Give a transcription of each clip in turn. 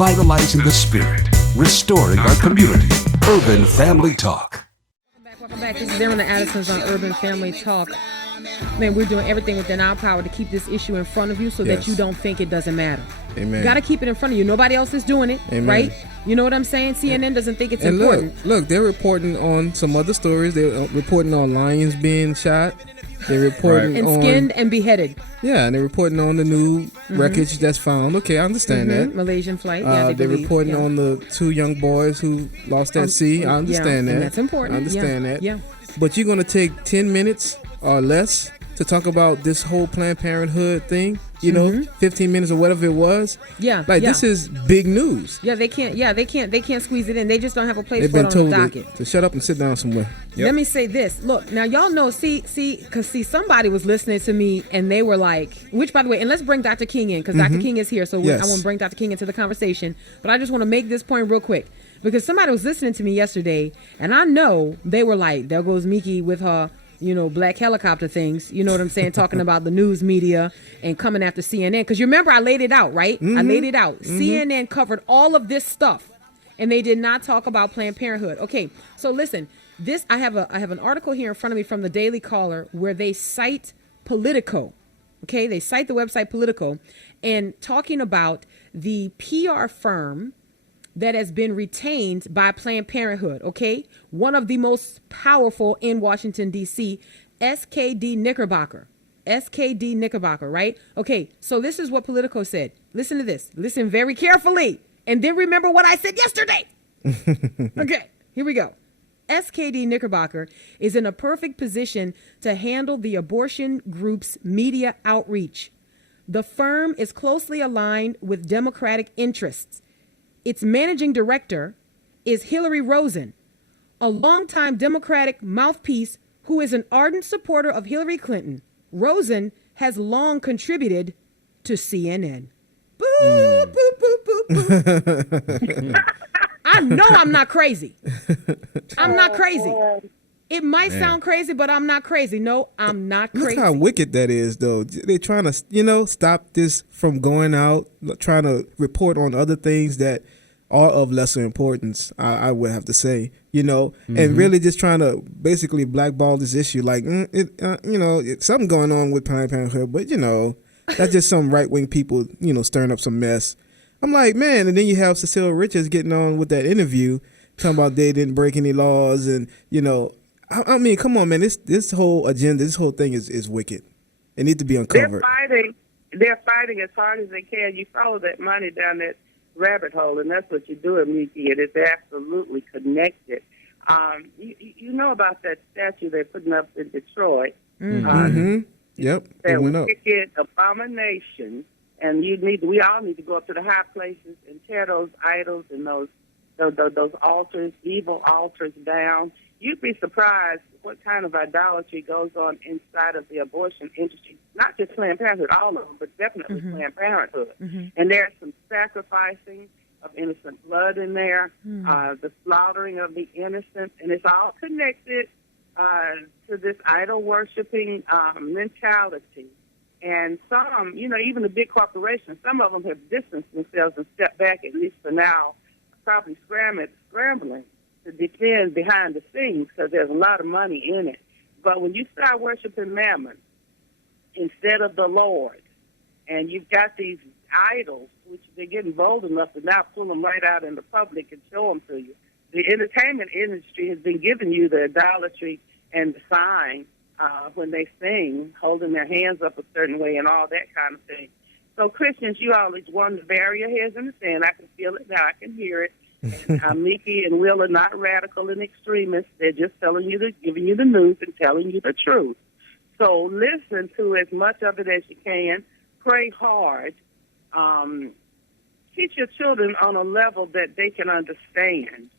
revitalizing the spirit, restoring our community. Urban Family Talk. Welcome back. This is Aaron the Addisons on Urban Family Talk. Man, we're doing everything within our power to keep this issue in front of you so that you don't think it doesn't matter. Amen. You got to keep it in front of you. Nobody else is doing it, Amen. right? You know what I'm saying? CNN doesn't think it's and important. Look, they're reporting on some other stories. They're reporting on lions being shot. They're reporting and on skinned and beheaded. Yeah, and they're reporting on the new wreckage that's found. Okay, I understand that. Malaysian flight. Yeah, they're reporting on the 2 young boys who lost at sea. I understand that. And that's important. I understand that. Yeah. But you're gonna take 10 minutes or less to talk about this whole Planned Parenthood thing, 15 minutes or whatever it was. Yeah. This is big news. Yeah, they can't squeeze it in. They just don't have a place They've for it been on the told docket. to shut up and sit down somewhere. Yep. Let me say this. Look, now y'all know, see, somebody was listening to me and they were like, which by the way, and let's bring Dr. King in because Dr. King is here. So I want to bring Dr. King into the conversation. But I just want to make this point real quick because somebody was listening to me yesterday and I know they were like, there goes Miki with her, black helicopter things, you know what I'm saying, talking about the news media and coming after CNN. Because you remember I laid it out, right? I laid it out. CNN covered all of this stuff and they did not talk about Planned Parenthood. Okay, so listen, I have an article here in front of me from the Daily Caller where they cite Politico. Okay, they cite the website Politico and talking about the PR firm that has been retained by Planned Parenthood, okay? One of the most powerful in Washington, D.C., SKD Knickerbocker, right? Okay, so this is what Politico said. Listen to this. Listen very carefully. And then remember what I said yesterday. Okay, here we go. SKD Knickerbocker is in a perfect position to handle the abortion group's media outreach. The firm is closely aligned with Democratic interests. Its managing director is Hillary Rosen, a longtime Democratic mouthpiece who is an ardent supporter of Hillary Clinton. Rosen has long contributed to CNN. Boop, boop, boop, boop, boop. I know I'm not crazy. I'm not crazy. It might sound crazy, but I'm not crazy. No, I'm not crazy. Look how wicked that is, though. They're trying to, stop this from going out, trying to report on other things that are of lesser importance, I would have to say, and really just trying to basically blackball this issue. Like, it's something going on with Planned Parenthood, but, that's just some right-wing people, stirring up some mess. I'm like, man, and then you have Cecile Richards getting on with that interview, talking about they didn't break any laws and, I mean, come on, man. This whole agenda, this whole thing is wicked. It needs to be uncovered. They're fighting as hard as they can. You follow that money down that rabbit hole, and that's what you're doing, Miki. It is absolutely connected. You know about that statue they're putting up in Detroit. Yep, it went up. Wicked abomination, and we all need to go up to the high places and tear those idols and those altars, evil altars down. You'd be surprised what kind of idolatry goes on inside of the abortion industry. Not just Planned Parenthood, all of them, but definitely Planned Parenthood. And there's some sacrificing of innocent blood in there, the slaughtering of the innocent, and it's all connected to this idol-worshiping mentality. And some, even the big corporations, some of them have distanced themselves and stepped back, at least for now, probably scrambling to defend behind the scenes because there's a lot of money in it. But when you start worshiping Mammon instead of the Lord, and you've got these idols, which they're getting bold enough to now pull them right out in the public and show them to you. The entertainment industry has been giving you the idolatry and the sign when they sing, holding their hands up a certain way and all that kind of thing. So Christians, you always want to bury your heads in the sand. I can feel it now. I can hear it. And Miki and Will are not radical and extremists. They're just giving you the news and telling you the truth. So listen to as much of it as you can. Pray hard. Teach your children on a level that they can understand.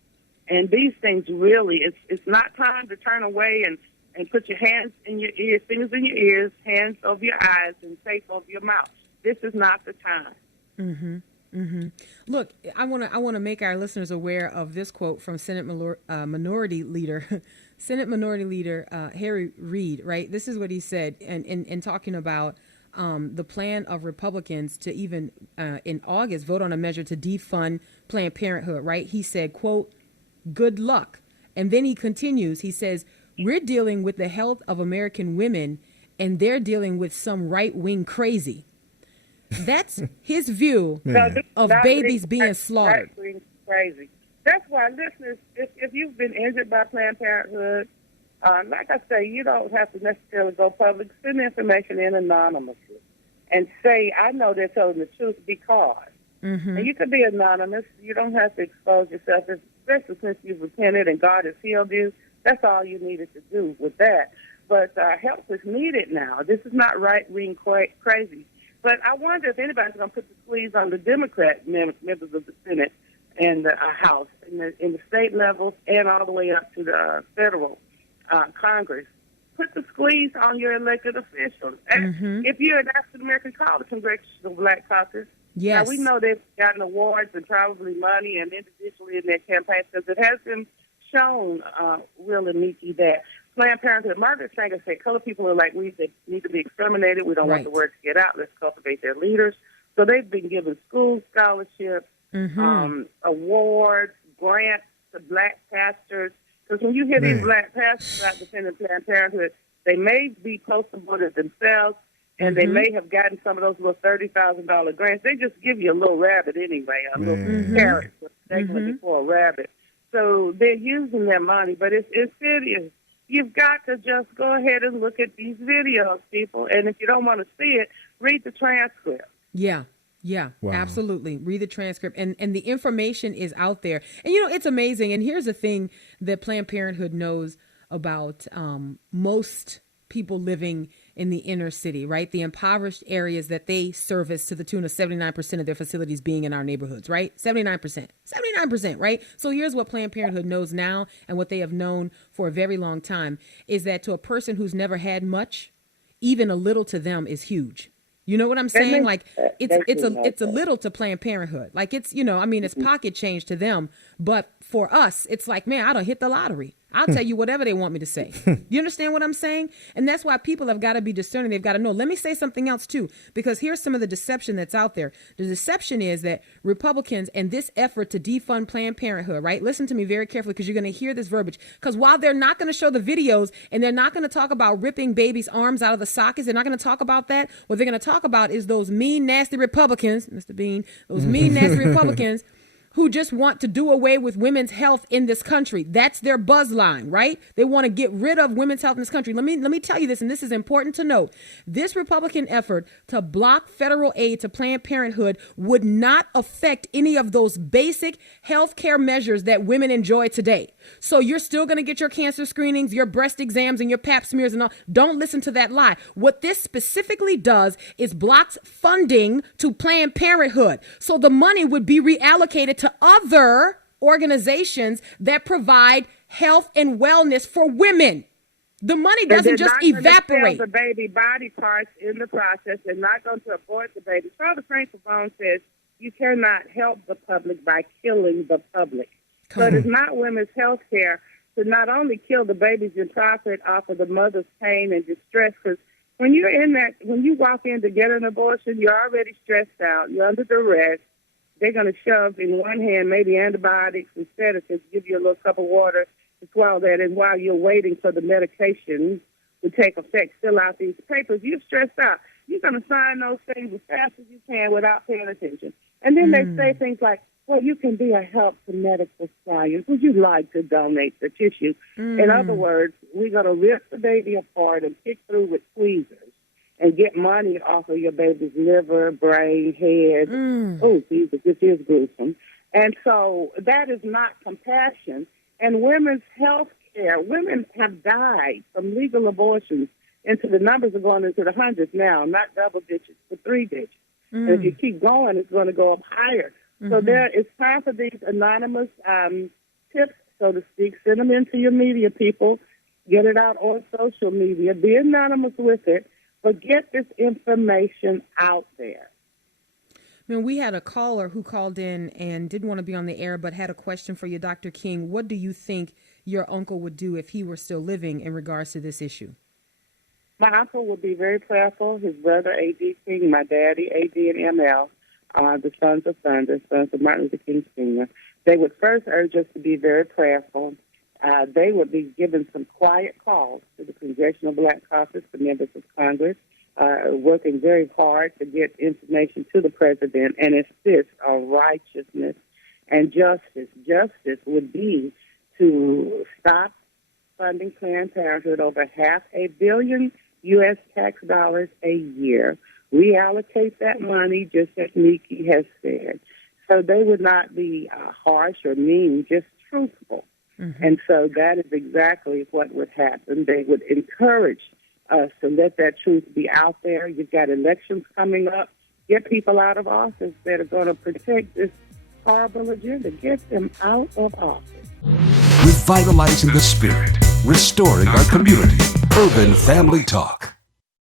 And these things really, it's not time to turn away and put your hands in your ears, fingers in your ears, hands over your eyes, and tape over your mouth. This is not the time. Look, I want to make our listeners aware of this quote from Senate Minority Leader Harry Reid. Right, this is what he said, in talking about the plan of Republicans to even in August vote on a measure to defund Planned Parenthood, right? He said, quote, "Good luck." And then he continues, he says, "We're dealing with the health of American women and they're dealing with some right-wing crazy." That's his view of babies being slaughtered. Right-wing crazy. That's why, listeners, if you've been injured by Planned Parenthood, like I say, you don't have to necessarily go public. Send the information in anonymously and say, I know they're telling the truth because. And you could be anonymous. You don't have to expose yourself, especially since you've repented and God has healed you. That's all you needed to do with that. But help is needed now. This is not right-wing crazy. But I wonder if anybody's going to put the squeeze on the Democrat members of the Senate and the House, in the state levels and all the way up to the federal Congress. Put the squeeze on your elected officials. If you're an African American, call the Congressional Black Caucus. Yes. Now, we know they've gotten awards and probably money and individually in their campaigns because it has been shown, Will and Nikki, that Planned Parenthood, Margaret Sanger said, colored people are like we, they need to be exterminated. We don't want the word to get out. Let's cultivate their leaders. So they've been given school scholarships, awards, grants to black pastors. Because when you hear these black pastors out defending Planned Parenthood, they may be close to voters themselves, and they may have gotten some of those little $30,000 grants. They just give you a little rabbit anyway, a little carrot before a rabbit. So they're using their money, but it's serious. You've got to just go ahead and look at these videos, people. And if you don't want to see it, read the transcript. Yeah, absolutely. Read the transcript. And the information is out there. And, you know, it's amazing. And here's the thing that Planned Parenthood knows about most people living in the inner city, right? The impoverished areas that they service to the tune of 79% of their facilities being in our neighborhoods, right? 79%, right? So here's what Planned Parenthood knows now and what they have known for a very long time is that to a person who's never had much, even a little to them is huge. You know what I'm saying? Like it's a little to Planned Parenthood. Like it's, you know, I mean, it's pocket change to them. But for us, it's like, man, I done hit the lottery. I'll tell you whatever they want me to say. You understand what I'm saying? And that's why people have got to be discerning. They've got to know. Let me say something else, too, because here's some of the deception that's out there. The deception is that Republicans and this effort to defund Planned Parenthood, right? Listen to me very carefully because you're going to hear this verbiage. Because while they're not going to show the videos and they're not going to talk about ripping babies' arms out of the sockets, they're not going to talk about that. What they're going to talk about is those mean, nasty Republicans, Mr. Bean, those mean, nasty Republicans who just want to do away with women's health in this country. That's their buzz line, right? They want to get rid of women's health in this country. Let me tell you this, and this is important to note. This Republican effort to block federal aid to Planned Parenthood would not affect any of those basic health care measures that women enjoy today. So you're still going to get your cancer screenings, your breast exams, and your pap smears and all. Don't listen to that lie. What this specifically does is blocks funding to Planned Parenthood. So the money would be reallocated to other organizations that provide health and wellness for women. The money doesn't just evaporate. The baby body parts in the process. They're not going to abort the baby. Father Frank Pavone says you cannot help the public by killing the public. So it is not women's health care to not only kill the babies and profit off of the mother's pain and distress, because when you're in that, when you walk in to get an abortion, you're already stressed out. You're under duress. They're going to shove in one hand maybe antibiotics and sedatives, give you a little cup of water to swallow that, and while you're waiting for the medication to take effect, fill out these papers, you're stressed out. You're going to sign those things as fast as you can without paying attention. And then they say things like, well, you can be a help to medical science. Would you like to donate the tissue? In other words, we're going to rip the baby apart and pick through with tweezers and get money off of your baby's liver, brain, head. Oh, Jesus, this is gruesome. And so that is not compassion. And women's health care, women have died from legal abortions into the numbers are going into the hundreds now, not double digits, but 3 digits. And if you keep going, it's going to go up higher. So it's time for these anonymous tips, so to speak. Send them into your media, people. Get it out on social media. Be anonymous with it, but get this information out there. Man, we had a caller who called in and didn't want to be on the air, but had a question for you, Dr. King. What do you think your uncle would do if he were still living in regards to this issue? My uncle would be very prayerful. His brother, A.D. King, my daddy, A.D. and M.L., the sons of thunder, sons of Martin Luther King Sr., they would first urge us to be very prayerful. They would be given some quiet calls to the Congressional Black Caucus, the members of Congress, working very hard to get information to the president and insist on righteousness and justice. Justice would be to stop funding Planned Parenthood over $500 million U.S. tax dollars a year. Reallocate that money, just as Nikki has said. So they would not be harsh or mean, just truthful. Mm-hmm. And so that is exactly what would happen. They would encourage us to let that truth be out there. You've got elections coming up. Get people out of office that are going to protect this horrible agenda. Get them out of office. Revitalizing the spirit, restoring our community. Urban Family Talk.